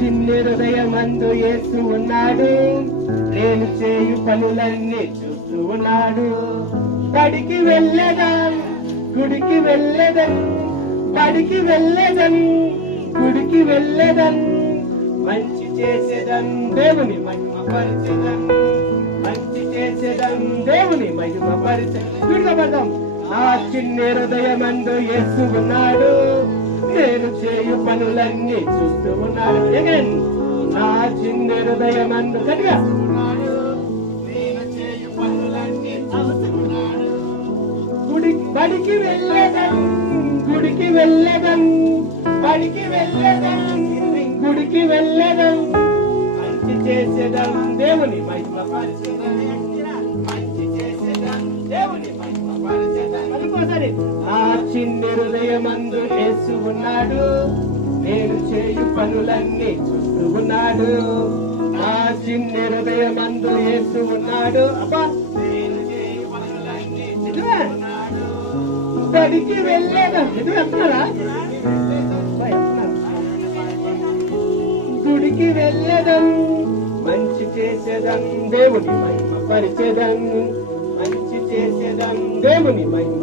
చిన్ని హృదయమందు యేసు ఉన్నాడు, నేను చేయు పనులన్నీ చూస్తూ ఉన్నాడు. బడికి వెళ్ళేదాం, గుడికి వెళ్ళేదం, బడికి వెళ్ళేదం, గుడికి వెళ్ళేదం, మంచి చేసేదం, దేవుని మహిమ పరిచేదం, మంచి చేసేదం, దేవుని మహిమ పరిచేదం. నా చిన్ని హృదయమందు యేసు ఉన్నాడు, నేను చేయు పనులన్నీ చూస్తూ ఉన్నాడు. అగైన్ నా చిన్ని హృదయమందు గట్టిగా నేను చేయు పనులన్నీ చూస్తూ ఉన్నాడు. బడికి వెళ్ళేదం, గుడికి వెళ్ళేదం, బడికి వెళ్ళేదం, గుడికి వెళ్ళేదం, మంచి చేసేదం, దేవుని మహిమ పరిచేదం, మంచి చేసేదం, దేవుని మహిమ పరిచేదం. మరికోసారి నా చిన్ని హృదయమందు యేసు ఉన్నాడు, నేను చేయు పనులన్నీ చూస్తూ ఉన్నాడు. నా చిన్ని హృదయమందు యేసు ఉన్నాడు, అబ్బా నేను చేయు పనులన్నీ చూస్తూ ఉన్నాడు. బడికి వెళ్ళేదం, ఎదురు వస్తున్నారా? గుడికి వెళ్ళేదం, మంచి చేసేదం, దేవుని మహిమ పరిచేదం, మంచి చేసేదం, దేవుని మహిమ